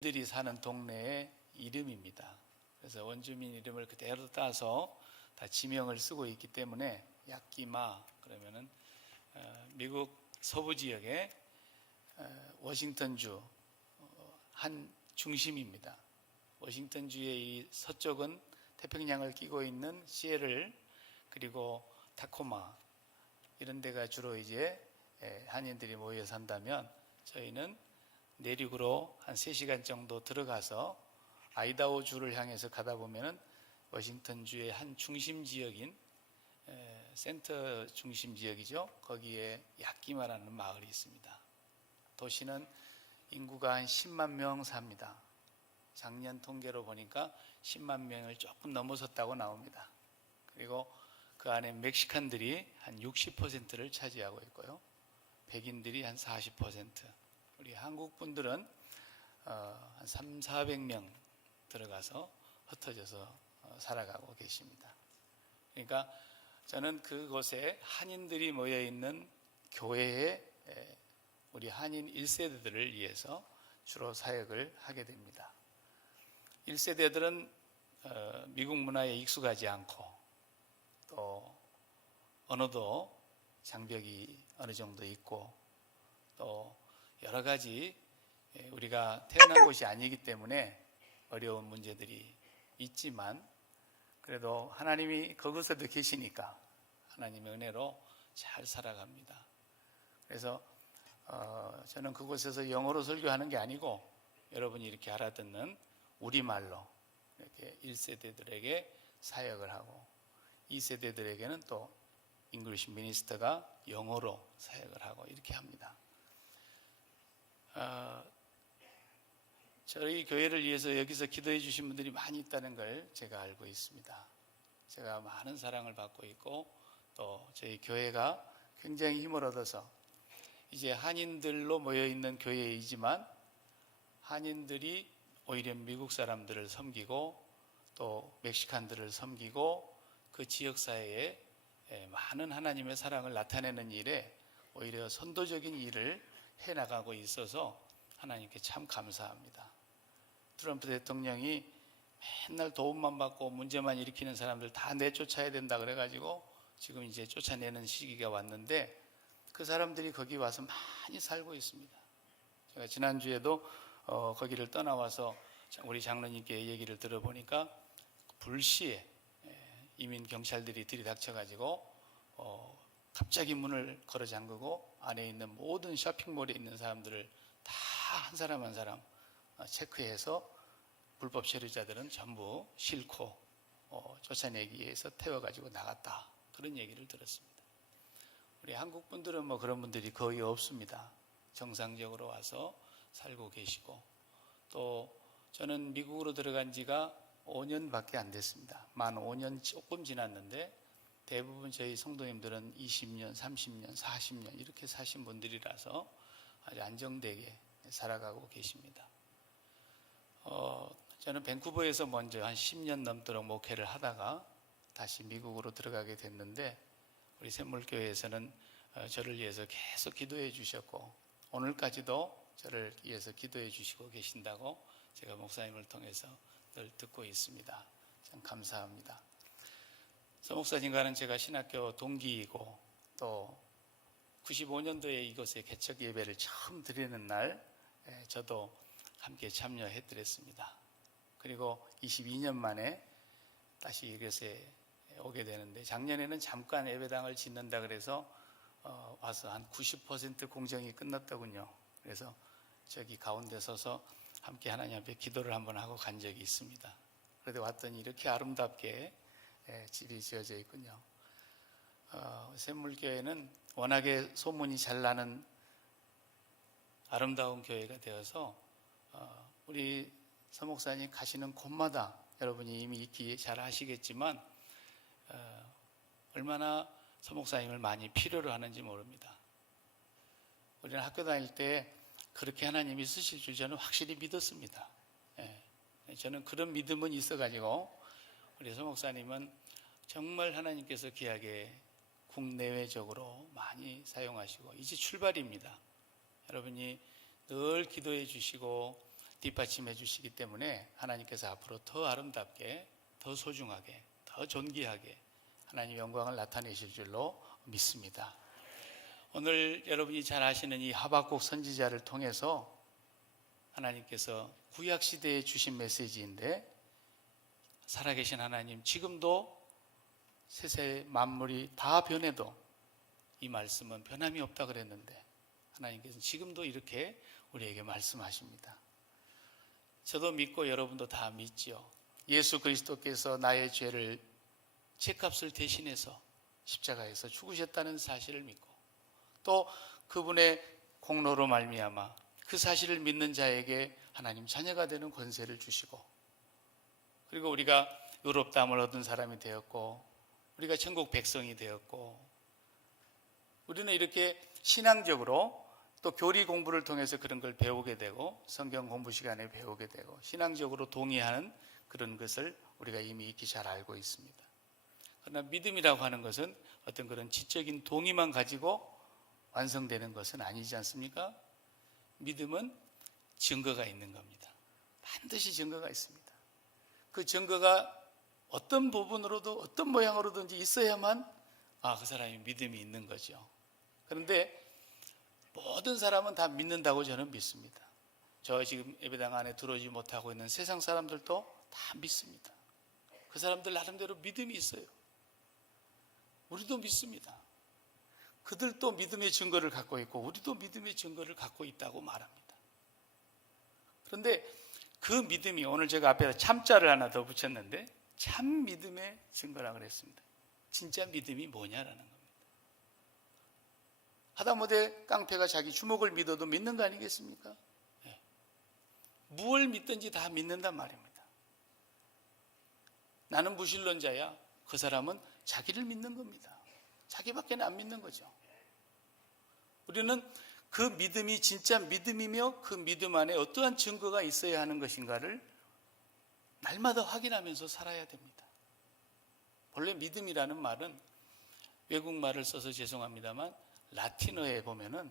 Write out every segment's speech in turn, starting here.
들이 사는 동네의 이름입니다. 그래서 원주민 이름을 그대로 따서 다 지명을 쓰고 있기 때문에 야끼마 그러면은 미국 서부 지역의 워싱턴주 한 중심입니다. 워싱턴주의 이 서쪽은 태평양을 끼고 있는 시애틀 그리고 타코마 이런 데가 주로 이제 한인들이 모여 산다면, 저희는 내륙으로 한 3시간 정도 들어가서 아이다호주를 향해서 가다 보면은 워싱턴주의 한 중심 지역인 센터 중심 지역이죠. 거기에 야끼마라는 마을이 있습니다. 도시는 인구가 한 10만 명 삽니다. 작년 통계로 보니까 10만 명을 조금 넘어섰다고 나옵니다. 그리고 그 안에 멕시칸들이 한 60%를 차지하고 있고요. 백인들이 한 40%, 우리 한국 분들은 한 300~400명 들어가서 흩어져서 살아가고 계십니다. 그러니까 저는 그곳에 한인들이 모여 있는 교회에 우리 한인 1세대들을 위해서 주로 사역을 하게 됩니다. 1세대들은 미국 문화에 익숙하지 않고 또 언어도 장벽이 어느 정도 있고 또 여러 가지 우리가 태어난 곳이 아니기 때문에 어려운 문제들이 있지만, 그래도 하나님이 그곳에도 계시니까 하나님의 은혜로 잘 살아갑니다. 그래서 저는 그곳에서 영어로 설교하는 게 아니고 여러분이 이렇게 알아듣는 우리말로 이렇게 1세대들에게 사역을 하고 2세대들에게는 또 잉글리시 미니스터가 영어로 사역을 하고 이렇게 합니다. 저희 교회를 위해서 여기서 기도해 주신 분들이 많이 있다는 걸 제가 알고 있습니다. 제가 많은 사랑을 받고 있고 또 저희 교회가 굉장히 힘을 얻어서 이제 한인들로 모여있는 교회이지만 한인들이 오히려 미국 사람들을 섬기고 또 멕시칸들을 섬기고 그 지역사회에 많은 하나님의 사랑을 나타내는 일에 오히려 선도적인 일을 해나가고 있어서 하나님께 참 감사합니다. 트럼프 대통령이 맨날 도움만 받고 문제만 일으키는 사람들 다 내쫓아야 된다 그래가지고 지금 이제 쫓아내는 시기가 왔는데 그 사람들이 거기 와서 많이 살고 있습니다. 제가 지난주에도 거기를 떠나와서 우리 장로님께 얘기를 들어보니까 불시에 이민 경찰들이 들이닥쳐가지고 갑자기 문을 걸어 잠그고 안에 있는 모든 쇼핑몰에 있는 사람들을 다 한 사람 한 사람 체크해서 불법 체류자들은 전부 싣고 쫓아내기 위해서 태워가지고 나갔다, 그런 얘기를 들었습니다. 우리 한국 분들은 뭐 그런 분들이 거의 없습니다. 정상적으로 와서 살고 계시고, 또 저는 미국으로 들어간 지가 5년밖에 안 됐습니다. 만 5년 조금 지났는데 대부분 저희 성도님들은 20년, 30년, 40년 이렇게 사신 분들이라서 아주 안정되게 살아가고 계십니다. 저는 밴쿠버에서 먼저 한 10년 넘도록 목회를 하다가 다시 미국으로 들어가게 됐는데 우리 샘물교회에서는 저를 위해서 계속 기도해 주셨고 오늘까지도 저를 위해서 기도해 주시고 계신다고 제가 목사님을 통해서 늘 듣고 있습니다. 참 감사합니다. 서 목사님과는 제가 신학교 동기이고 또 95년도에 이곳에 개척 예배를 처음 드리는 날 저도 함께 참여해 드렸습니다. 그리고 22년 만에 다시 이곳에 오게 되는데 작년에는 잠깐 예배당을 짓는다 그래서 와서 한 90% 공정이 끝났더군요. 그래서 저기 가운데 서서 함께 하나님 앞에 기도를 한번 하고 간 적이 있습니다. 그런데 왔더니 이렇게 아름답게 집이 지어져 있군요. 샘물교회는 워낙에 소문이 잘 나는 아름다운 교회가 되어서 우리 서 목사님 가시는 곳마다 여러분이 이미 익히 잘 아시겠지만 얼마나 서 목사님을 많이 필요로 하는지 모릅니다. 우리는 학교 다닐 때 그렇게 하나님이 쓰실 줄 저는 확실히 믿었습니다. 저는 그런 믿음은 있어가지고 우리 서 목사님은 정말 하나님께서 귀하게 국내외적으로 많이 사용하시고 이제 출발입니다. 여러분이 늘 기도해 주시고 뒷받침해 주시기 때문에 하나님께서 앞으로 더 아름답게, 더 소중하게, 더 존귀하게 하나님의 영광을 나타내실 줄로 믿습니다. 오늘 여러분이 잘 아시는 이 하박국 선지자를 통해서 하나님께서 구약시대에 주신 메시지인데, 살아계신 하나님, 지금도 세세 만물이 다 변해도 이 말씀은 변함이 없다 그랬는데 하나님께서 지금도 이렇게 우리에게 말씀하십니다. 저도 믿고 여러분도 다 믿지요. 예수 그리스도께서 나의 죄를, 죄값을 대신해서 십자가에서 죽으셨다는 사실을 믿고, 또 그분의 공로로 말미암아 그 사실을 믿는 자에게 하나님 자녀가 되는 권세를 주시고, 그리고 우리가 의롭다함을 얻은 사람이 되었고, 우리가 천국 백성이 되었고, 우리는 이렇게 신앙적으로 또 교리 공부를 통해서 그런 걸 배우게 되고, 성경 공부 시간에 배우게 되고, 신앙적으로 동의하는 그런 것을 우리가 이미 익히 잘 알고 있습니다. 그러나 믿음이라고 하는 것은 어떤 그런 지적인 동의만 가지고 완성되는 것은 아니지 않습니까? 믿음은 증거가 있는 겁니다. 반드시 증거가 있습니다. 그 증거가 어떤 부분으로도 어떤 모양으로든지 있어야만 그 사람이 믿음이 있는 거죠. 그런데 모든 사람은 다 믿는다고 저는 믿습니다. 저 지금 예배당 안에 들어오지 못하고 있는 세상 사람들도 다 믿습니다. 그 사람들 나름대로 믿음이 있어요. 우리도 믿습니다. 그들도 믿음의 증거를 갖고 있고 우리도 믿음의 증거를 갖고 있다고 말합니다. 그런데 그 믿음이, 오늘 제가 앞에다 참자를 하나 더 붙였는데 참 믿음의 증거라고 그랬습니다. 진짜 믿음이 뭐냐라는 겁니다. 하다못해 깡패가 자기 주먹을 믿어도 믿는 거 아니겠습니까? 네. 무엇을 믿든지 다 믿는단 말입니다. 나는 무신론자야. 그 사람은 자기를 믿는 겁니다. 자기밖에 안 믿는 거죠. 우리는 그 믿음이 진짜 믿음이며 그 믿음 안에 어떠한 증거가 있어야 하는 것인가를 날마다 확인하면서 살아야 됩니다. 본래 믿음이라는 말은 외국말을 써서 죄송합니다만 라틴어에 보면은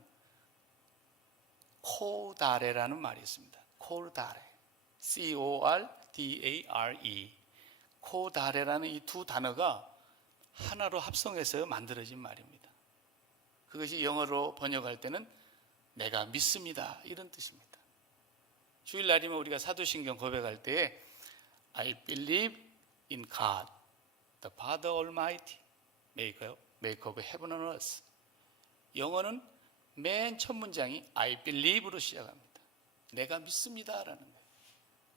코다레라는 말이 있습니다. 코다레, C-O-R-D-A-R-E. 코다레라는 이 두 단어가 하나로 합성해서 만들어진 말입니다. 그것이 영어로 번역할 때는 내가 믿습니다, 이런 뜻입니다. 주일날이면 우리가 사도신경 고백할 때 I believe in God, the Father Almighty, maker of heaven and earth. 영어는 맨 첫 문장이 I believe로 시작합니다. 내가 믿습니다라는 거예요.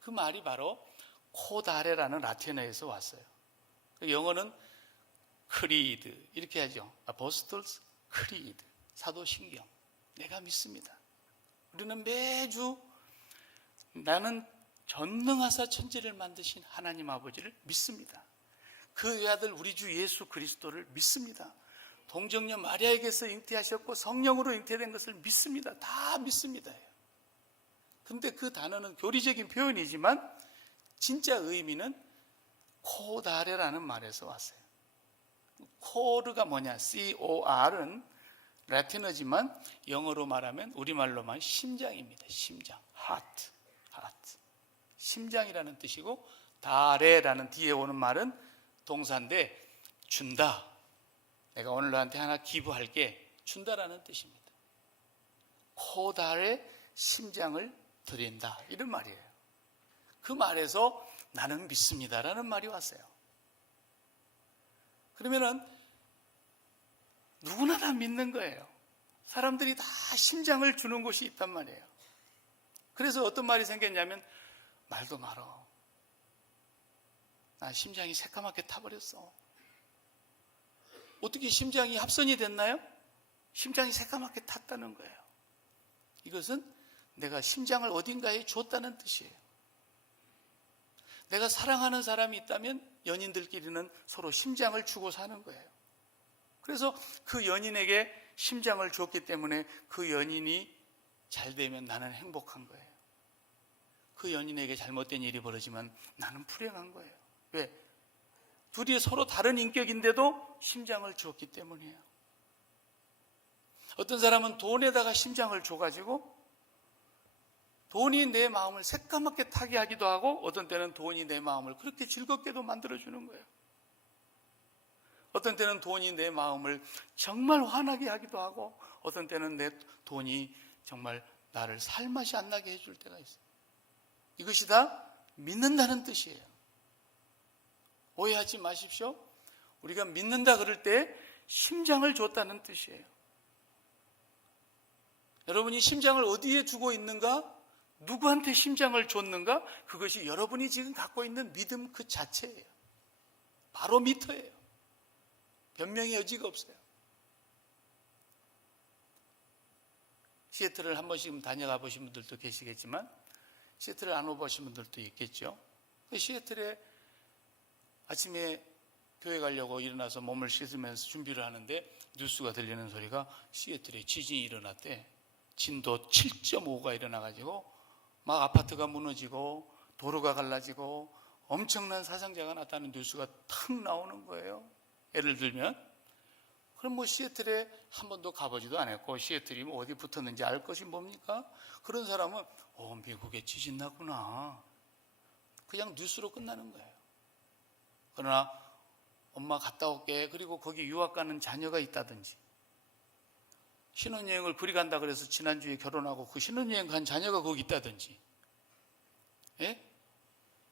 그 말이 바로 코다레라는 라틴어에서 왔어요. 영어는 creed 이렇게 하죠. Apostles creed, 사도신경. 내가 믿습니다. 우리는 매주 나는 전능하사 천지를 만드신 하나님 아버지를 믿습니다. 그 외아들 우리 주 예수 그리스도를 믿습니다. 동정녀 마리아에게서 잉태하셨고 성령으로 잉태된 것을 믿습니다. 다 믿습니다. 근데 그 단어는 교리적인 표현이지만 진짜 의미는 코다레라는 말에서 왔어요. 코르가 뭐냐? C-O-R은 라틴어지만 영어로 말하면 우리말로만 심장입니다. 심장, heart. 심장이라는 뜻이고, 다레라는 뒤에 오는 말은 동사인데 준다. 내가 오늘 너한테 하나 기부할게, 준다라는 뜻입니다. 코다레 심장을 드린다, 이런 말이에요. 그 말에서 나는 믿습니다라는 말이 왔어요. 그러면은 누구나 다 믿는 거예요. 사람들이 다 심장을 주는 곳이 있단 말이에요. 그래서 어떤 말이 생겼냐면, 말도 말어. 나 심장이 새까맣게 타버렸어. 어떻게 심장이 합선이 됐나요? 심장이 새까맣게 탔다는 거예요. 이것은 내가 심장을 어딘가에 줬다는 뜻이에요. 내가 사랑하는 사람이 있다면 연인들끼리는 서로 심장을 주고 사는 거예요. 그래서 그 연인에게 심장을 줬기 때문에 그 연인이 잘 되면 나는 행복한 거예요. 그 연인에게 잘못된 일이 벌어지면 나는 불행한 거예요. 왜? 둘이 서로 다른 인격인데도 심장을 주었기 때문이에요. 어떤 사람은 돈에다가 심장을 줘가지고 돈이 내 마음을 새까맣게 타게 하기도 하고 어떤 때는 돈이 내 마음을 그렇게 즐겁게도 만들어주는 거예요. 어떤 때는 돈이 내 마음을 정말 화나게 하기도 하고 어떤 때는 내 돈이 정말 나를 살맛이 안 나게 해줄 때가 있어요. 이것이 다 믿는다는 뜻이에요. 오해하지 마십시오. 우리가 믿는다 그럴 때 심장을 줬다는 뜻이에요. 여러분이 심장을 어디에 두고 있는가? 누구한테 심장을 줬는가? 그것이 여러분이 지금 갖고 있는 믿음 그 자체예요. 바로 미터예요. 변명의 여지가 없어요. 시애틀을 한 번씩 다녀가 보신 분들도 계시겠지만 시애틀을 안 와보신 분들도 있겠죠. 시애틀에 아침에 교회 가려고 일어나서 몸을 씻으면서 준비를 하는데 뉴스가 들리는 소리가 시애틀에 지진이 일어났대. 진도 7.5가 일어나가지고 막 아파트가 무너지고 도로가 갈라지고 엄청난 사상자가 났다는 뉴스가 탁 나오는 거예요. 예를 들면 그럼 뭐 시애틀에 한 번도 가보지도 않았고 시애틀이 뭐 어디 붙었는지 알 것이 뭡니까? 그런 사람은 미국에 지진 났구나 그냥 뉴스로 끝나는 거예요. 그러나 엄마 갔다 올게 그리고 거기 유학 가는 자녀가 있다든지 신혼여행을 그리 간다 그래서 지난주에 결혼하고 그 신혼여행 간 자녀가 거기 있다든지 예?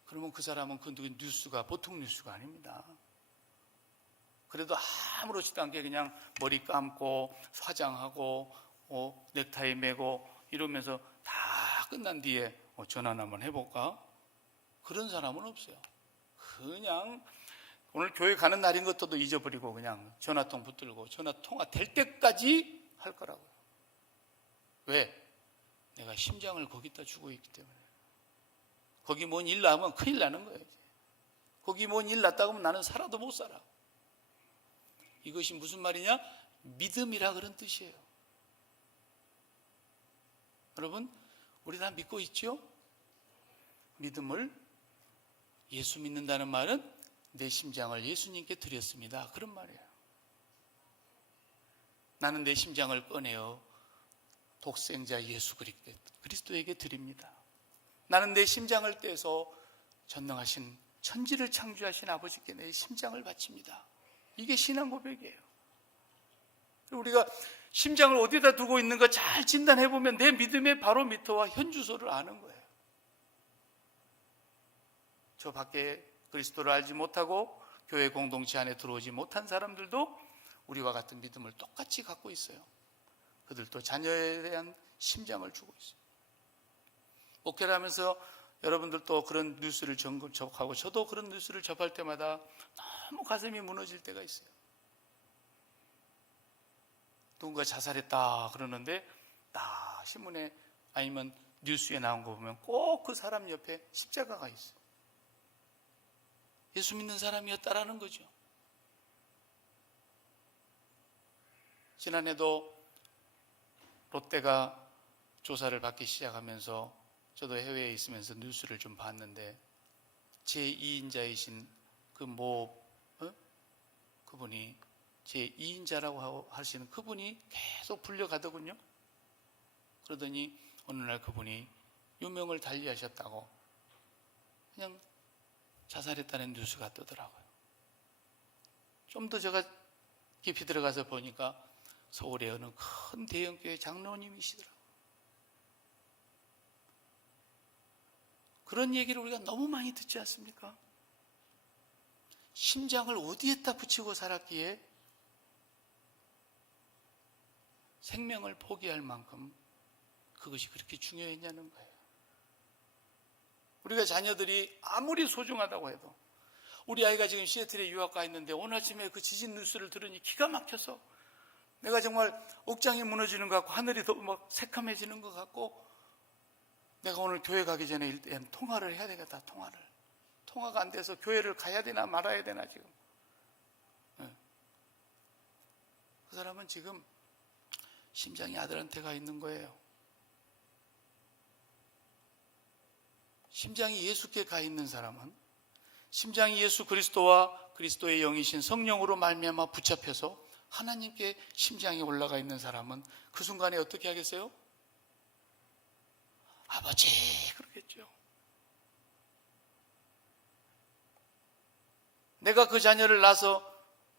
그러면 그 사람은 그 뉴스가 보통 뉴스가 아닙니다. 그래도 아무렇지도 않게 그냥 머리 감고 화장하고 넥타이 매고 이러면서 다 끝난 뒤에 전화나 한번 해볼까? 그런 사람은 없어요. 그냥 오늘 교회 가는 날인 것도 잊어버리고 그냥 전화통 붙들고 전화 통화 될 때까지 할 거라고요. 왜? 내가 심장을 거기다 주고 있기 때문에. 거기 뭔 일 나면 큰일 나는 거예요. 거기 뭔 일 났다고 하면 나는 살아도 못 살아. 이것이 무슨 말이냐? 믿음이라 그런 뜻이에요. 여러분, 우리 다 믿고 있죠? 믿음을 예수 믿는다는 말은 내 심장을 예수님께 드렸습니다. 그런 말이에요. 나는 내 심장을 꺼내어 독생자 예수 그리스도에게 드립니다. 나는 내 심장을 떼서 전능하신 천지를 창조하신 아버지께 내 심장을 바칩니다. 이게 신앙 고백이에요. 우리가 심장을 어디다 두고 있는가 잘 진단해보면 내 믿음의 바로미터와 현주소를 아는 거예요. 저 밖에 그리스도를 알지 못하고 교회 공동체 안에 들어오지 못한 사람들도 우리와 같은 믿음을 똑같이 갖고 있어요. 그들도 자녀에 대한 심장을 주고 있어요. 목회를 하면서 여러분들도 그런 뉴스를 접하고 저도 그런 뉴스를 접할 때마다 너무 가슴이 무너질 때가 있어요. 누군가 자살했다 그러는데 딱 신문에 아니면 뉴스에 나온 거 보면 꼭 그 사람 옆에 십자가가 있어요. 예수 믿는 사람이었다라는 거죠. 지난해도 롯데가 조사를 받기 시작하면서 저도 해외에 있으면서 뉴스를 좀 봤는데 제2인자이신 그분이 제2인자라고 하시는 그분이 계속 불려가더군요. 그러더니 어느 날 그분이 유명을 달리하셨다고 그냥 자살했다는 뉴스가 뜨더라고요. 좀 더 제가 깊이 들어가서 보니까 서울의 어느 큰 대형교회 장로님이시더라고요. 그런 얘기를 우리가 너무 많이 듣지 않습니까? 심장을 어디에다 붙이고 살았기에 생명을 포기할 만큼 그것이 그렇게 중요했냐는 거예요. 우리가 자녀들이 아무리 소중하다고 해도 우리 아이가 지금 시애틀에 유학 가 있는데 오늘 아침에 그 지진 뉴스를 들으니 기가 막혀서 내가 정말 옥장이 무너지는 것 같고 하늘이 더 막 새카매지는 것 같고 내가 오늘 교회 가기 전에 일단 통화를 해야 되겠다. 통화가 안 돼서 교회를 가야 되나 말아야 되나 지금. 그 사람은 지금 심장이 아들한테 가 있는 거예요. 심장이 예수께 가 있는 사람은 심장이 예수 그리스도와 그리스도의 영이신 성령으로 말미암아 붙잡혀서 하나님께 심장이 올라가 있는 사람은 그 순간에 어떻게 하겠어요? 아버지 그러겠죠. 내가 그 자녀를 낳아서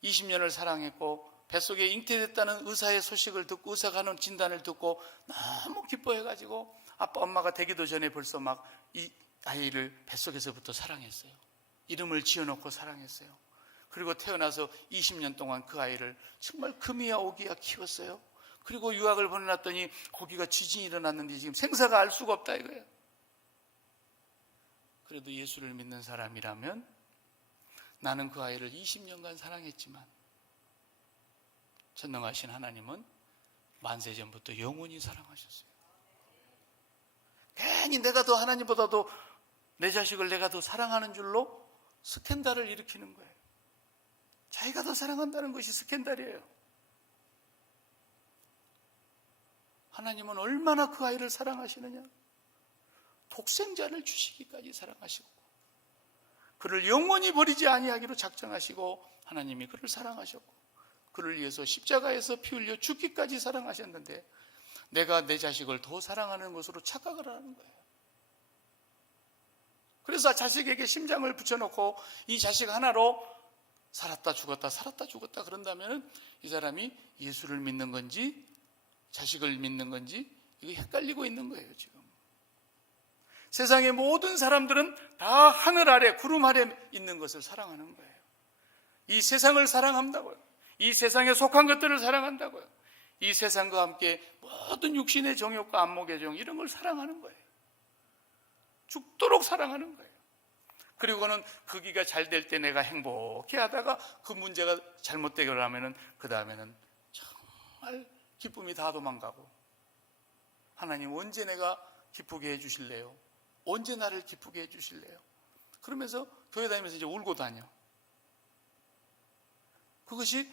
20년을 사랑했고 뱃속에 잉태됐다는 의사의 소식을 듣고 의사가 하는 진단을 듣고 너무 기뻐해가지고 아빠 엄마가 되기도 전에 벌써 막 이 아이를 뱃속에서부터 사랑했어요. 이름을 지어놓고 사랑했어요. 그리고 태어나서 20년 동안 그 아이를 정말 금이야 오기야 키웠어요. 그리고 유학을 보내놨더니 거기가 지진이 일어났는데 지금 생사가 알 수가 없다 이거예요. 그래도 예수를 믿는 사람이라면 나는 그 아이를 20년간 사랑했지만 전능하신 하나님은 만세 전부터 영원히 사랑하셨어요. 괜히 내가 더 하나님보다도 내 자식을 내가 더 사랑하는 줄로 스캔들을 일으키는 거예요. 자기가 더 사랑한다는 것이 스캔들이에요. 하나님은 얼마나 그 아이를 사랑하시느냐. 독생자를 주시기까지 사랑하시고 그를 영원히 버리지 아니하기로 작정하시고 하나님이 그를 사랑하셨고 그를 위해서 십자가에서 피 흘려 죽기까지 사랑하셨는데 내가 내 자식을 더 사랑하는 것으로 착각을 하는 거예요. 그래서 자식에게 심장을 붙여놓고 이 자식 하나로 살았다 죽었다 그런다면 이 사람이 예수를 믿는 건지 자식을 믿는 건지 이거 헷갈리고 있는 거예요. 지금 세상의 모든 사람들은 다 하늘 아래 구름 아래 있는 것을 사랑하는 거예요. 이 세상을 사랑한다고요. 이 세상에 속한 것들을 사랑한다고요. 이 세상과 함께 모든 육신의 정욕과 안목의 정 이런 걸 사랑하는 거예요. 죽도록 사랑하는 거예요. 그리고는 거기가 잘 될 때 내가 행복해 하다가 그 문제가 잘못되게 하면은 그 다음에는 정말 기쁨이 다 도망가고 하나님 언제 내가 기쁘게 해주실래요? 언제 나를 기쁘게 해주실래요? 그러면서 교회 다니면서 이제 울고 다녀. 그것이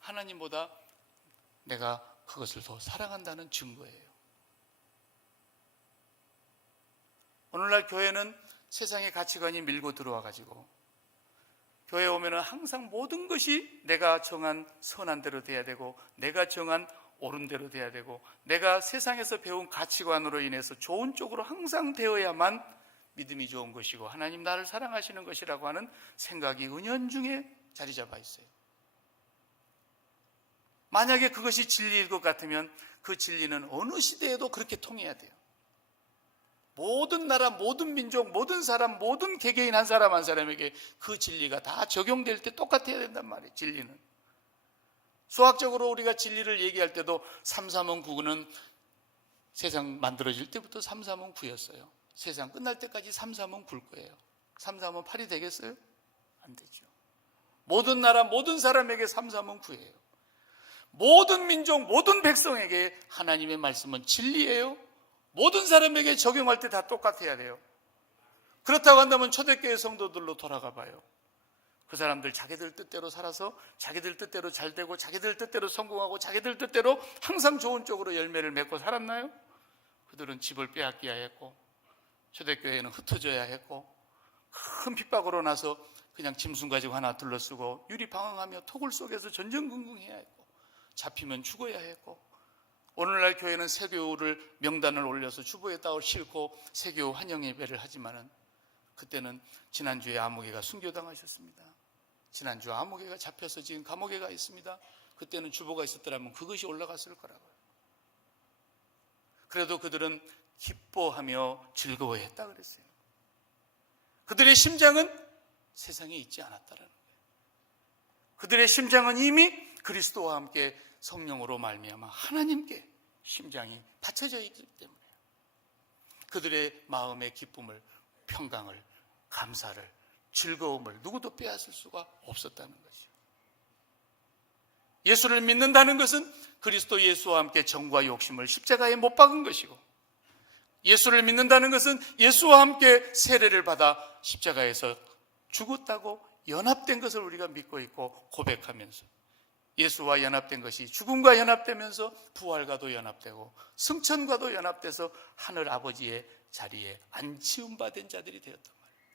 하나님보다 내가 그것을 더 사랑한다는 증거예요. 오늘날 교회는 세상의 가치관이 밀고 들어와 가지고 교회에 오면은 항상 모든 것이 내가 정한 선한 대로 돼야 되고 내가 정한 옳은 대로 돼야 되고 내가 세상에서 배운 가치관으로 인해서 좋은 쪽으로 항상 되어야만 믿음이 좋은 것이고 하나님 나를 사랑하시는 것이라고 하는 생각이 은연중에 자리 잡아 있어요. 만약에 그것이 진리일 것 같으면 그 진리는 어느 시대에도 그렇게 통해야 돼요. 모든 나라, 모든 민족, 모든 사람, 모든 개개인 한 사람 한 사람에게 그 진리가 다 적용될 때 똑같아야 된단 말이에요. 진리는. 수학적으로 우리가 진리를 얘기할 때도 3, 3은 9는 세상 만들어질 때부터 3, 3은 9였어요. 세상 끝날 때까지 3, 3은 9일 거예요. 3, 3은 8이 되겠어요? 안 되죠. 모든 나라, 모든 사람에게 3, 3은 9예요. 모든 민족, 모든 백성에게 하나님의 말씀은 진리예요. 모든 사람에게 적용할 때 다 똑같아야 돼요. 그렇다고 한다면 초대교회 성도들로 돌아가 봐요. 그 사람들 자기들 뜻대로 살아서 자기들 뜻대로 잘 되고 자기들 뜻대로 성공하고 자기들 뜻대로 항상 좋은 쪽으로 열매를 맺고 살았나요? 그들은 집을 빼앗겨야 했고 초대교회는 흩어져야 했고 큰 핍박으로 나서 그냥 짐승 가지고 하나 둘러쓰고 유리방황하며 토굴 속에서 전전긍긍해야 했고 잡히면 죽어야 했고 오늘날 교회는 세교우를 명단을 올려서 주보에 따로 싣고 세교우 환영 예배를 하지만은 그때는 지난주에 아무개가 순교당하셨습니다. 지난주 아무개가 잡혀서 지금 감옥에 가 있습니다. 그때는 주보가 있었더라면 그것이 올라갔을 거라고요. 그래도 그들은 기뻐하며 즐거워했다 그랬어요. 그들의 심장은 세상에 있지 않았다라는 거예요. 그들의 심장은 이미 그리스도와 함께 성령으로 말미암아 하나님께 심장이 받쳐져 있기 때문에 그들의 마음의 기쁨을, 평강을, 감사를, 즐거움을 누구도 빼앗을 수가 없었다는 거죠. 예수를 믿는다는 것은 그리스도 예수와 함께 정과 욕심을 십자가에 못 박은 것이고 예수를 믿는다는 것은 예수와 함께 세례를 받아 십자가에서 죽었다고 연합된 것을 우리가 믿고 있고 고백하면서 예수와 연합된 것이 죽음과 연합되면서 부활과도 연합되고 승천과도 연합돼서 하늘 아버지의 자리에 안치움받은 자들이 되었단 말이에요.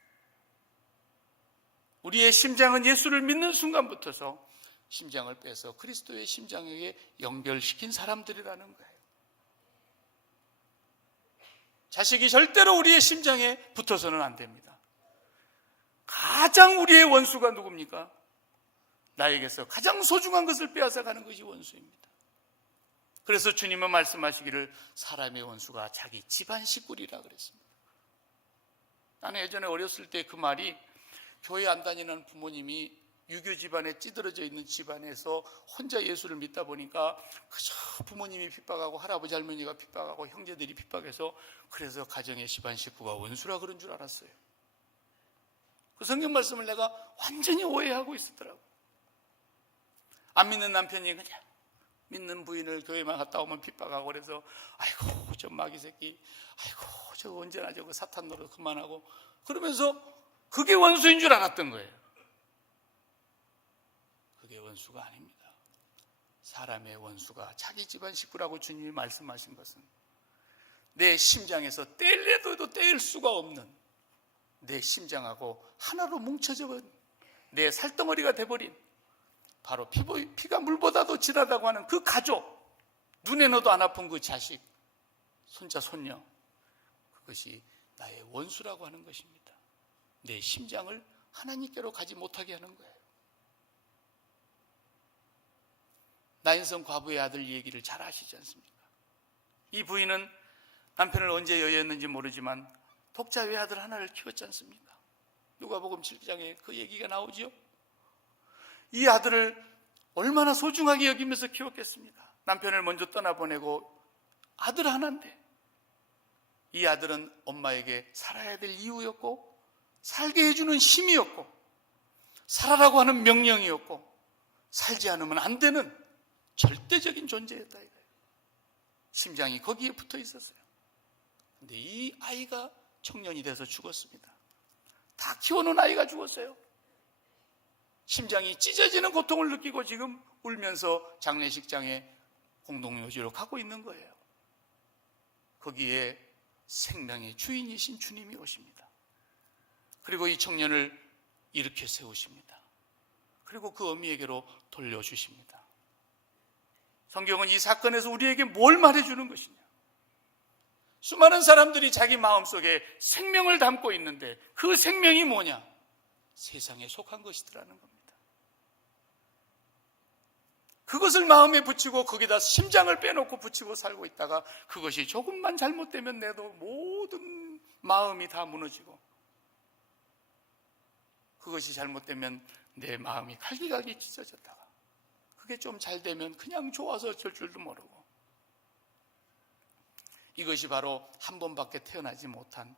우리의 심장은 예수를 믿는 순간부터서 심장을 빼서 그리스도의 심장에게 연결시킨 사람들이라는 거예요. 자식이 절대로 우리의 심장에 붙어서는 안 됩니다. 가장 우리의 원수가 누굽니까? 나에게서 가장 소중한 것을 빼앗아가는 것이 원수입니다. 그래서 주님은 말씀하시기를 사람의 원수가 자기 집안 식구리라 그랬습니다. 나는 예전에 어렸을 때 그 말이, 교회 안 다니는 부모님이 유교 집안에 찌들어져 있는 집안에서 혼자 예수를 믿다 보니까 그저 부모님이 핍박하고 할아버지 할머니가 핍박하고 형제들이 핍박해서 그래서 가정의 집안 식구가 원수라 그런 줄 알았어요. 그 성경 말씀을 내가 완전히 오해하고 있었더라고요. 안 믿는 남편이 그냥 믿는 부인을 교회만 갔다 오면 핍박하고 그래서 아이고 저 마귀 새끼, 아이고 저 언제나 저거 사탄 노릇 그만하고 그러면서 그게 원수인 줄 알았던 거예요. 그게 원수가 아닙니다. 사람의 원수가 자기 집안 식구라고 주님이 말씀하신 것은 내 심장에서 떼려도 해도 떼일 수가 없는 내 심장하고 하나로 뭉쳐져 버린 내 살덩어리가 돼버린 바로 피가 물보다도 진하다고 하는 그 가족, 눈에 넣어도 안 아픈 그 자식, 손자 손녀, 그것이 나의 원수라고 하는 것입니다. 내 심장을 하나님께로 가지 못하게 하는 거예요. 나인성 과부의 아들 얘기를 잘 아시지 않습니까? 이 부인은 남편을 언제 여의었는지 모르지만 독자 외아들 하나를 키웠지 않습니까? 누가복음 7장에 그 얘기가 나오지요. 이 아들을 얼마나 소중하게 여기면서 키웠겠습니까? 남편을 먼저 떠나보내고 아들 하나인데 이 아들은 엄마에게 살아야 될 이유였고 살게 해주는 힘이었고 살아라고 하는 명령이었고 살지 않으면 안 되는 절대적인 존재였다 이거예요. 심장이 거기에 붙어 있었어요. 근데 이 아이가 청년이 돼서 죽었습니다. 다 키워놓은 아이가 죽었어요. 심장이 찢어지는 고통을 느끼고 지금 울면서 장례식장에 공동묘지로 가고 있는 거예요. 거기에 생명의 주인이신 주님이 오십니다. 그리고 이 청년을 일으켜 세우십니다. 그리고 그 어미에게로 돌려주십니다. 성경은 이 사건에서 우리에게 뭘 말해주는 것이냐? 수많은 사람들이 자기 마음속에 생명을 담고 있는데 그 생명이 뭐냐? 세상에 속한 것이더라는 겁니다. 그것을 마음에 붙이고 거기다 심장을 빼놓고 붙이고 살고 있다가 그것이 조금만 잘못되면 내도 모든 마음이 다 무너지고 그것이 잘못되면 내 마음이 갈기갈기 찢어졌다가 그게 좀 잘 되면 그냥 좋아서 어쩔 줄도 모르고 이것이 바로 한 번밖에 태어나지 못한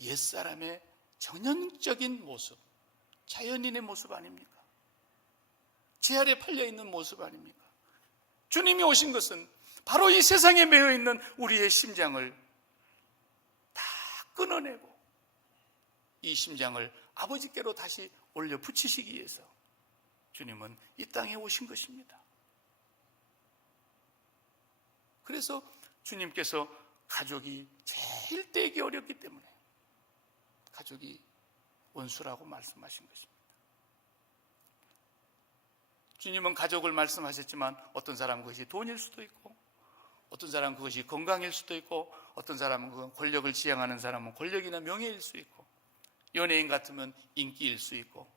옛사람의 전형적인 모습, 자연인의 모습 아닙니까? 제 아래 팔려있는 모습 아닙니까? 주님이 오신 것은 바로 이 세상에 매여있는 우리의 심장을 다 끊어내고 이 심장을 아버지께로 다시 올려 붙이시기 위해서 주님은 이 땅에 오신 것입니다. 그래서 주님께서 가족이 제일 떼기 어렵기 때문에 가족이 원수라고 말씀하신 것입니다. 주님은 가족을 말씀하셨지만 어떤 사람은 그것이 돈일 수도 있고 어떤 사람은 그것이 건강일 수도 있고 어떤 사람은 그건 권력을 지향하는 사람은 권력이나 명예일 수 있고 연예인 같으면 인기일 수 있고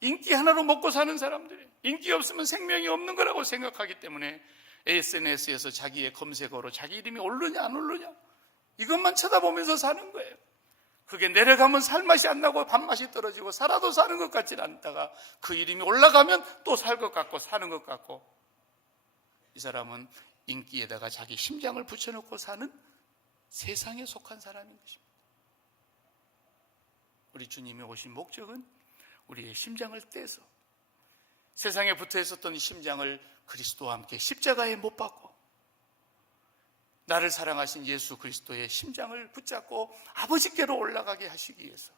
인기 하나로 먹고 사는 사람들이 인기 없으면 생명이 없는 거라고 생각하기 때문에 SNS에서 자기의 검색어로 자기 이름이 오르냐 안 오르냐 이것만 쳐다보면서 사는 거예요. 그게 내려가면 살맛이 안 나고 밥맛이 떨어지고 살아도 사는 것 같지 않다가 그 이름이 올라가면 또 살 것 같고 사는 것 같고 이 사람은 인기에다가 자기 심장을 붙여놓고 사는 세상에 속한 사람인 것입니다. 우리 주님이 오신 목적은 우리의 심장을 떼서 세상에 붙어 있었던 이 심장을 그리스도와 함께 십자가에 못 박고 나를 사랑하신 예수 그리스도의 심장을 붙잡고 아버지께로 올라가게 하시기 위해서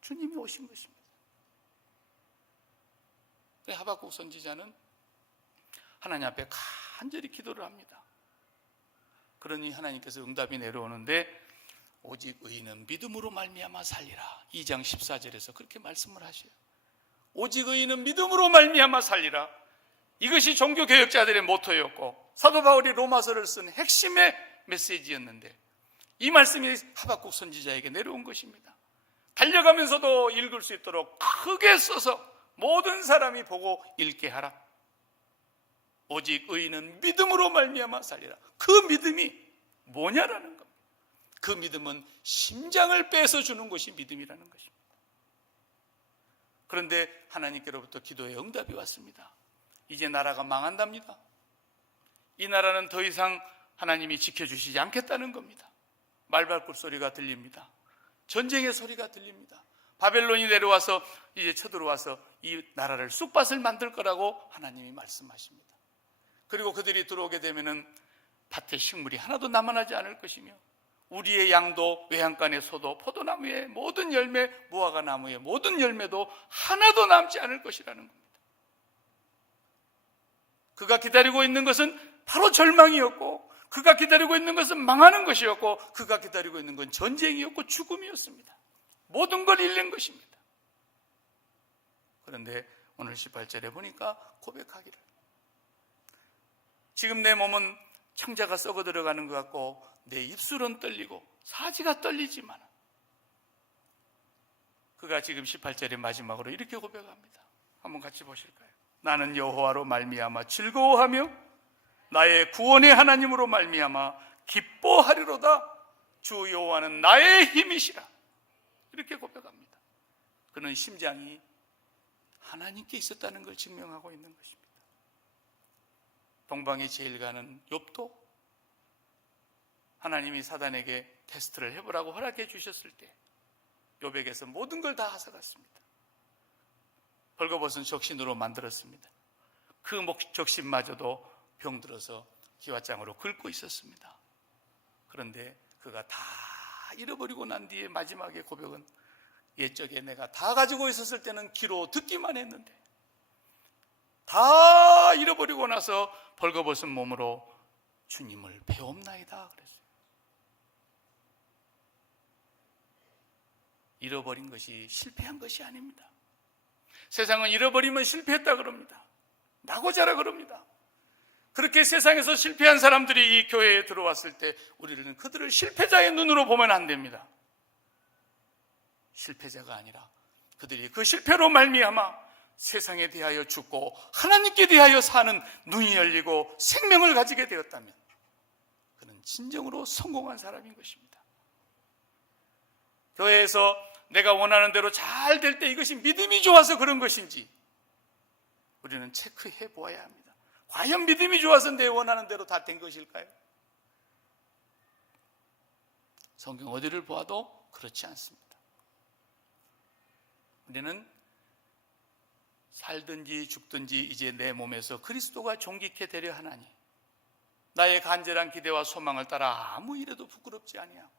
주님이 오신 것입니다. 하박국 선지자는 하나님 앞에 간절히 기도를 합니다. 그러니 하나님께서 응답이 내려오는데 오직 의인은 믿음으로 말미암아 살리라. 2장 14절에서 그렇게 말씀을 하셔요. 오직 의인은 믿음으로 말미암아 살리라. 이것이 종교개혁자들의 모토였고 사도 바울이 로마서를 쓴 핵심의 메시지였는데 이 말씀이 하박국 선지자에게 내려온 것입니다. 달려가면서도 읽을 수 있도록 크게 써서 모든 사람이 보고 읽게 하라. 오직 의인은 믿음으로 말미암아 살리라. 그 믿음이 뭐냐라는 겁니다. 그 믿음은 심장을 빼서 주는 것이 믿음이라는 것입니다. 그런데 하나님께로부터 기도의 응답이 왔습니다. 이제 나라가 망한답니다. 이 나라는 더 이상 하나님이 지켜주시지 않겠다는 겁니다. 말발굽 소리가 들립니다. 전쟁의 소리가 들립니다. 바벨론이 내려와서 이제 쳐들어와서 이 나라를 쑥밭을 만들 거라고 하나님이 말씀하십니다. 그리고 그들이 들어오게 되면은 밭에 식물이 하나도 남아나지 않을 것이며 우리의 양도 외양간의 소도 포도나무의 모든 열매 무화과 나무의 모든 열매도 하나도 남지 않을 것이라는 겁니다. 그가 기다리고 있는 것은 바로 절망이었고, 그가 기다리고 있는 것은 망하는 것이었고, 그가 기다리고 있는 건 전쟁이었고 죽음이었습니다. 모든 걸 잃는 것입니다. 그런데 오늘 18절에 보니까 고백하기를, 지금 내 몸은 창자가 썩어 들어가는 것 같고 내 입술은 떨리고 사지가 떨리지만, 그가 지금 18절의 마지막으로 이렇게 고백합니다. 한번 같이 보실까요? 나는 여호와로 말미암아 즐거워하며 나의 구원의 하나님으로 말미암아 기뻐하리로다. 주 여호와는 나의 힘이시라. 이렇게 고백합니다. 그는 심장이 하나님께 있었다는 걸 증명하고 있는 것입니다. 동방의 제일 가는 욥도 하나님이 사단에게 테스트를 해보라고 허락해 주셨을 때 욥에게서 모든 걸 다 앗아갔습니다. 벌거벗은 적신으로 만들었습니다. 그 적신마저도 병들어서 기왓장으로 긁고 있었습니다. 그런데 그가 다 잃어버리고 난 뒤에 마지막에 고백은, 옛적에 내가 다 가지고 있었을 때는 귀로 듣기만 했는데 다 잃어버리고 나서 벌거벗은 몸으로 주님을 배웁나이다 그랬어요. 잃어버린 것이 실패한 것이 아닙니다. 세상은 잃어버리면 실패했다 그럽니다. 나고자라 그럽니다. 그렇게 세상에서 실패한 사람들이 이 교회에 들어왔을 때 우리는 그들을 실패자의 눈으로 보면 안 됩니다. 실패자가 아니라 그들이 그 실패로 말미암아 세상에 대하여 죽고 하나님께 대하여 사는 눈이 열리고 생명을 가지게 되었다면 그는 진정으로 성공한 사람인 것입니다. 교회에서 내가 원하는 대로 잘 될 때 이것이 믿음이 좋아서 그런 것인지 우리는 체크해 보아야 합니다. 과연 믿음이 좋아서 내 원하는 대로 다 된 것일까요? 성경 어디를 보아도 그렇지 않습니다. 우리는 살든지 죽든지 이제 내 몸에서 그리스도가 존귀케 되려 하나니 나의 간절한 기대와 소망을 따라 아무 일에도 부끄럽지 아니하고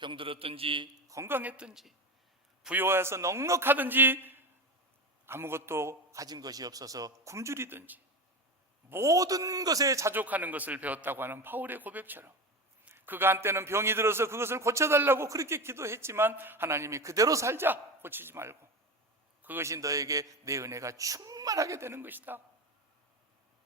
병들었든지 건강했든지 부유해서 넉넉하든지 아무것도 가진 것이 없어서 굶주리든지 모든 것에 자족하는 것을 배웠다고 하는 바울의 고백처럼 그가 한때는 병이 들어서 그것을 고쳐달라고 그렇게 기도했지만 하나님이 그대로 살자, 고치지 말고 그것이 너에게 내 은혜가 충만하게 되는 것이다.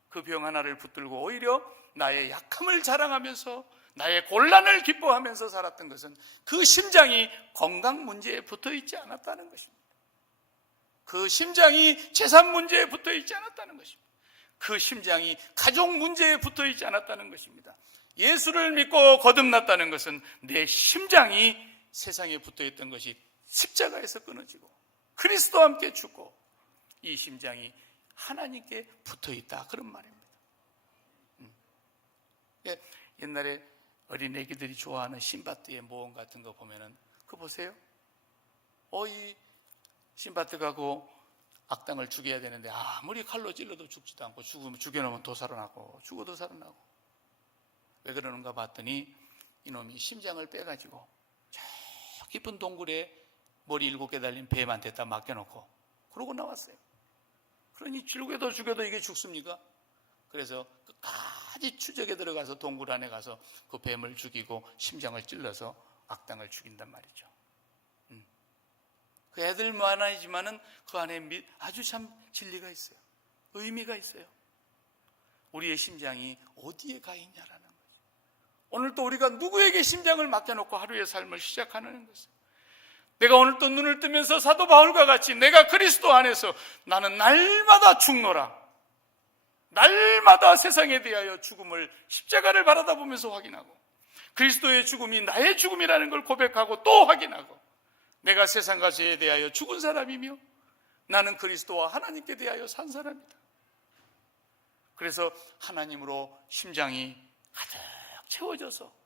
그 병 하나를 붙들고 오히려 나의 약함을 자랑하면서 나의 곤란을 기뻐하면서 살았던 것은 그 심장이 건강 문제에 붙어 있지 않았다는 것입니다. 그 심장이 재산 문제에 붙어 있지 않았다는 것입니다. 그 심장이 가족 문제에 붙어 있지 않았다는 것입니다. 예수를 믿고 거듭났다는 것은 내 심장이 세상에 붙어 있던 것이 십자가에서 끊어지고 그리스도와 함께 죽고 이 심장이 하나님께 붙어 있다, 그런 말입니다. 옛날에 어린 애기들이 좋아하는 신바트의 모험 같은 거 보면은 그거 보세요. 이 신바트가 그 악당을 죽여야 되는데 아무리 칼로 찔러도 죽지도 않고 죽여놓으면 또 살아나고 죽어도 살아나고 왜 그러는가 봤더니 이놈이 심장을 빼가지고 저 깊은 동굴에 머리 7개 달린 뱀한테 다 맡겨놓고 그러고 나왔어요. 그러니 죽여도 이게 죽습니까? 그래서 끝까지 추적에 들어가서 동굴 안에 가서 그 뱀을 죽이고 심장을 찔러서 악당을 죽인단 말이죠. 그 애들만 아니지만은 그 안에 아주 참 진리가 있어요. 의미가 있어요. 우리의 심장이 어디에 가 있냐라는 거죠. 오늘 또 우리가 누구에게 심장을 맡겨놓고 하루의 삶을 시작하는 것을, 내가 오늘 또 눈을 뜨면서 사도 바울과 같이 내가 그리스도 안에서 나는 날마다 죽노라, 날마다 세상에 대하여 죽음을, 십자가를 바라다 보면서 확인하고, 그리스도의 죽음이 나의 죽음이라는 걸 고백하고 또 확인하고, 내가 세상과 죄에 대하여 죽은 사람이며 나는 그리스도와 하나님께 대하여 산 사람이다. 그래서 하나님으로 심장이 가득 채워져서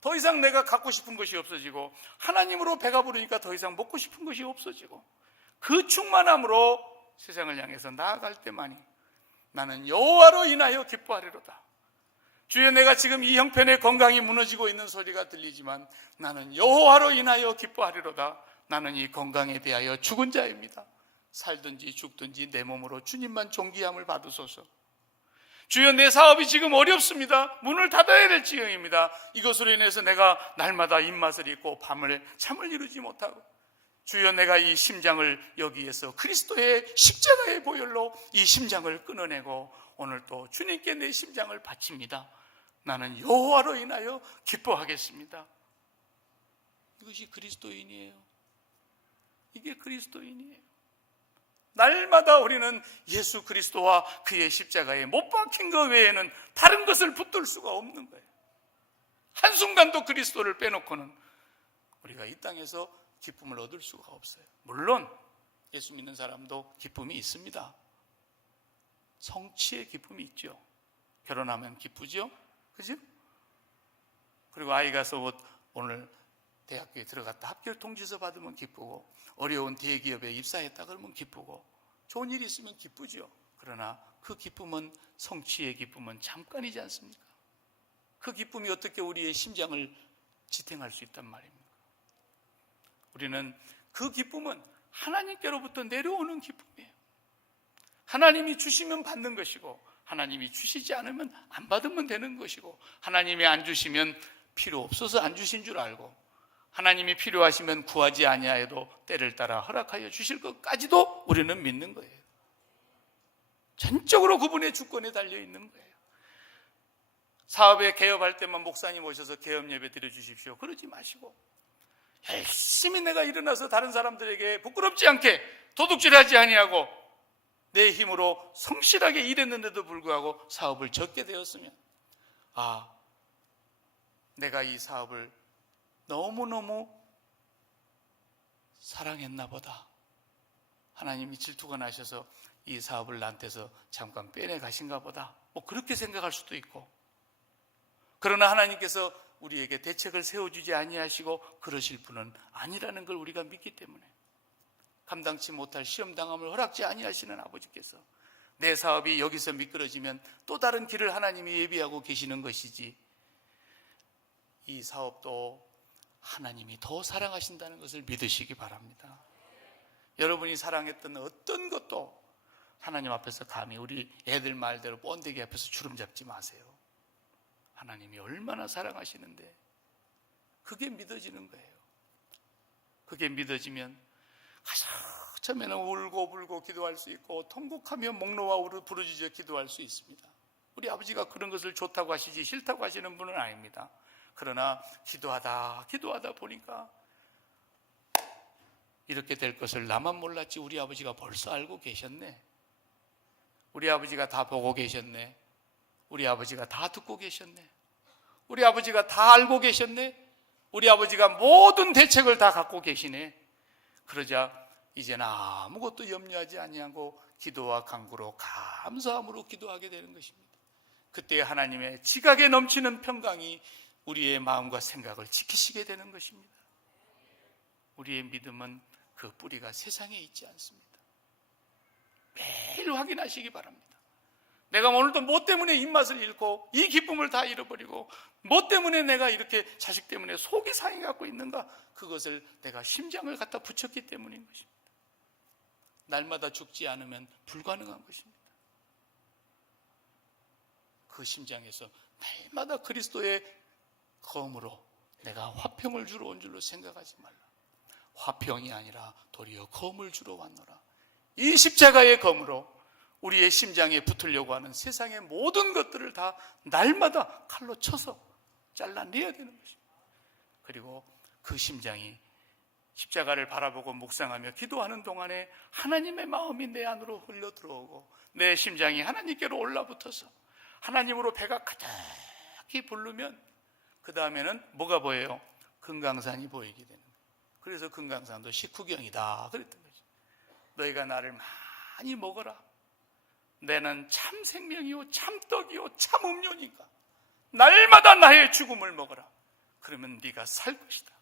더 이상 내가 갖고 싶은 것이 없어지고, 하나님으로 배가 부르니까 더 이상 먹고 싶은 것이 없어지고, 그 충만함으로 세상을 향해서 나아갈 때만이 나는 여호와로 인하여 기뻐하리로다. 주여, 내가 지금 이 형편에 건강이 무너지고 있는 소리가 들리지만 나는 여호와로 인하여 기뻐하리로다. 나는 이 건강에 대하여 죽은 자입니다. 살든지 죽든지 내 몸으로 주님만 존귀함을 받으소서. 주여, 내 사업이 지금 어렵습니다. 문을 닫아야 될 지경입니다. 이것으로 인해서 내가 날마다 입맛을 잊고 밤을 잠을 이루지 못하고, 주여, 내가 이 심장을 여기에서 그리스도의 십자가의 보혈로 이 심장을 끊어내고 오늘 또 주님께 내 심장을 바칩니다. 나는 여호와로 인하여 기뻐하겠습니다. 이것이 그리스도인이에요. 이게 그리스도인이에요. 날마다 우리는 예수 그리스도와 그의 십자가에 못 박힌 것 외에는 다른 것을 붙들 수가 없는 거예요. 한순간도 그리스도를 빼놓고는 우리가 이 땅에서 기쁨을 얻을 수가 없어요. 물론 예수 믿는 사람도 기쁨이 있습니다. 성취의 기쁨이 있죠. 결혼하면 기쁘죠? 그죠? 그리고 아이가 오늘 대학교에 들어갔다 합격 통지서 받으면 기쁘고, 어려운 대기업에 입사했다 그러면 기쁘고, 좋은 일이 있으면 기쁘죠. 그러나 그 기쁨은, 성취의 기쁨은 잠깐이지 않습니까? 그 기쁨이 어떻게 우리의 심장을 지탱할 수 있단 말입니까? 우리는 그 기쁨은 하나님께로부터 내려오는 기쁨이에요. 하나님이 주시면 받는 것이고, 하나님이 주시지 않으면 안 받으면 되는 것이고, 하나님이 안 주시면 필요 없어서 안 주신 줄 알고, 하나님이 필요하시면 구하지 아니하여도 때를 따라 허락하여 주실 것까지도 우리는 믿는 거예요. 전적으로 그분의 주권에 달려 있는 거예요. 사업에 개업할 때만 목사님 오셔서 개업 예배 드려주십시오, 그러지 마시고 열심히 내가 일어나서 다른 사람들에게 부끄럽지 않게 도둑질하지 아니하고 내 힘으로 성실하게 일했는데도 불구하고 사업을 접게 되었으면, 내가 이 사업을 너무너무 사랑했나 보다, 하나님이 질투가 나셔서 이 사업을 나한테서 잠깐 빼내 가신가 보다, 그렇게 생각할 수도 있고, 그러나 하나님께서 우리에게 대책을 세워주지 아니하시고 그러실 분은 아니라는 걸 우리가 믿기 때문에, 감당치 못할 시험당함을 허락지 아니하시는 아버지께서 내 사업이 여기서 미끄러지면 또 다른 길을 하나님이 예비하고 계시는 것이지, 이 사업도 하나님이 더 사랑하신다는 것을 믿으시기 바랍니다. 여러분이 사랑했던 어떤 것도 하나님 앞에서 감히 우리 애들 말대로 번데기 앞에서 주름 잡지 마세요. 하나님이 얼마나 사랑하시는데 그게 믿어지는 거예요. 그게 믿어지면 가장 처음에는 울고불고 기도할 수 있고, 통곡하며 목 놓아 부르짖어 기도할 수 있습니다. 우리 아버지가 그런 것을 좋다고 하시지 싫다고 하시는 분은 아닙니다. 그러나 기도하다 보니까 이렇게 될 것을 나만 몰랐지 우리 아버지가 벌써 알고 계셨네. 우리 아버지가 다 보고 계셨네. 우리 아버지가 다 듣고 계셨네. 우리 아버지가 다 알고 계셨네. 우리 아버지가 모든 대책을 다 갖고 계시네. 그러자 이제는 아무것도 염려하지 아니하고 기도와 간구로 감사함으로 기도하게 되는 것입니다. 그때 하나님의 지각에 넘치는 평강이 우리의 마음과 생각을 지키시게 되는 것입니다. 우리의 믿음은 그 뿌리가 세상에 있지 않습니다. 매일 확인하시기 바랍니다. 내가 오늘도 뭐 때문에 입맛을 잃고 이 기쁨을 다 잃어버리고, 뭐 때문에 내가 이렇게 자식 때문에 속이 상해갖고 있는가? 그것을 내가 심장을 갖다 붙였기 때문인 것입니다. 날마다 죽지 않으면 불가능한 것입니다. 그 심장에서 날마다 그리스도의 검으로 내가 화평을 주러 온 줄로 생각하지 말라. 화평이 아니라 도리어 검을 주러 왔노라. 이 십자가의 검으로 우리의 심장에 붙으려고 하는 세상의 모든 것들을 다 날마다 칼로 쳐서 잘라내야 되는 것입니다. 그리고 그 심장이 십자가를 바라보고 묵상하며 기도하는 동안에 하나님의 마음이 내 안으로 흘러 들어오고 내 심장이 하나님께로 올라붙어서 하나님으로 배가 가득히 부르면 그 다음에는 뭐가 보여요? 금강산이 보이게 되는 거예요. 그래서 금강산도 식후경이다 그랬던 거죠. 너희가 나를 많이 먹어라. 내는 참 생명이요 참 떡이요 참 음료니까 날마다 나의 죽음을 먹어라. 그러면 네가 살 것이다.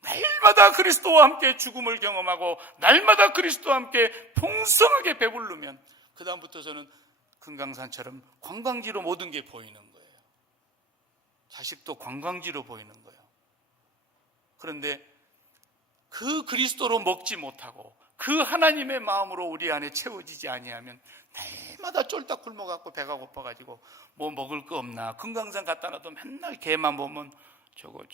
날마다 그리스도와 함께 죽음을 경험하고 날마다 그리스도와 함께 풍성하게 배부르면 그 다음부터서는 금강산처럼 관광지로 모든 게 보이는 거예요. 자식도 관광지로 보이는 거예요. 그런데 그 그리스도로 먹지 못하고 그 하나님의 마음으로 우리 안에 채워지지 아니하면 날마다 쫄딱 굶어갖고 배가 고파가지고 뭐 먹을 거 없나, 금강산 갖다 놔도 맨날 개만 보면 저거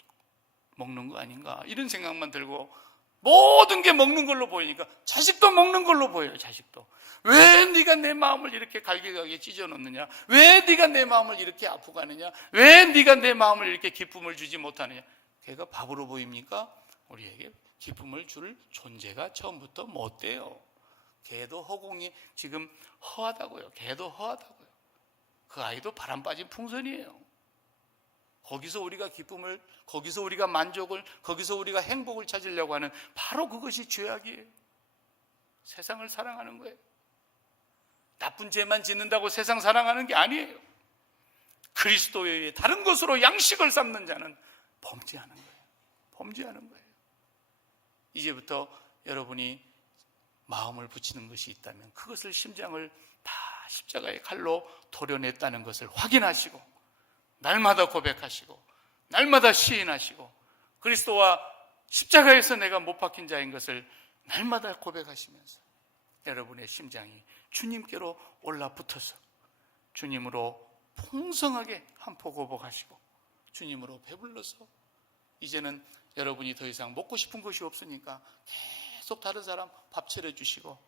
먹는 거 아닌가 이런 생각만 들고 모든 게 먹는 걸로 보이니까 자식도 먹는 걸로 보여요. 자식도 왜 네가 내 마음을 이렇게 갈기갈기 찢어놓느냐, 왜 네가 내 마음을 이렇게 아프게 하느냐, 왜 네가 내 마음을 이렇게 기쁨을 주지 못하느냐. 걔가 바보로 보입니까? 우리에게 기쁨을 줄 존재가 처음부터 못 돼요. 걔도 허공이 지금 허하다고요. 걔도 허하다고요. 그 아이도 바람 빠진 풍선이에요. 거기서 우리가 기쁨을, 거기서 우리가 만족을, 거기서 우리가 행복을 찾으려고 하는 바로 그것이 죄악이에요. 세상을 사랑하는 거예요. 나쁜 죄만 짓는다고 세상 사랑하는 게 아니에요. 그리스도에 의해 다른 것으로 양식을 삼는 자는 범죄하는 거예요. 범죄하는 거예요. 이제부터 여러분이 마음을 붙이는 것이 있다면 그것을 심장을 다 십자가의 칼로 도려냈다는 것을 확인하시고 날마다 고백하시고 날마다 시인하시고 그리스도와 십자가에서 내가 못 박힌 자인 것을 날마다 고백하시면서 여러분의 심장이 주님께로 올라붙어서 주님으로 풍성하게 한포고복하시고 주님으로 배불러서 이제는 여러분이 더 이상 먹고 싶은 것이 없으니까 계속 다른 사람 밥 차려주시고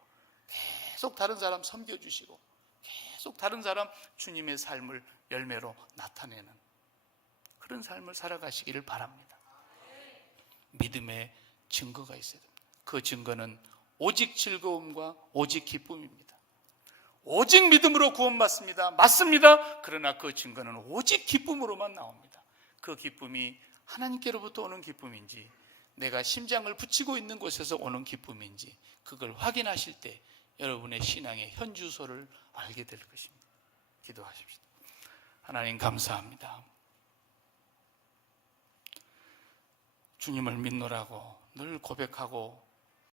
계속 다른 사람 섬겨주시고 계속 다른 사람 주님의 삶을 열매로 나타내는 그런 삶을 살아가시기를 바랍니다. 믿음의 증거가 있어야 됩니다. 그 증거는 오직 즐거움과 오직 기쁨입니다. 오직 믿음으로 구원받습니다. 맞습니다. 그러나 그 증거는 오직 기쁨으로만 나옵니다. 그 기쁨이 하나님께로부터 오는 기쁨인지 내가 심장을 붙이고 있는 곳에서 오는 기쁨인지 그걸 확인하실 때 여러분의 신앙의 현주소를 알게 될 것입니다. 기도하십시다. 하나님 감사합니다. 주님을 믿노라고 늘 고백하고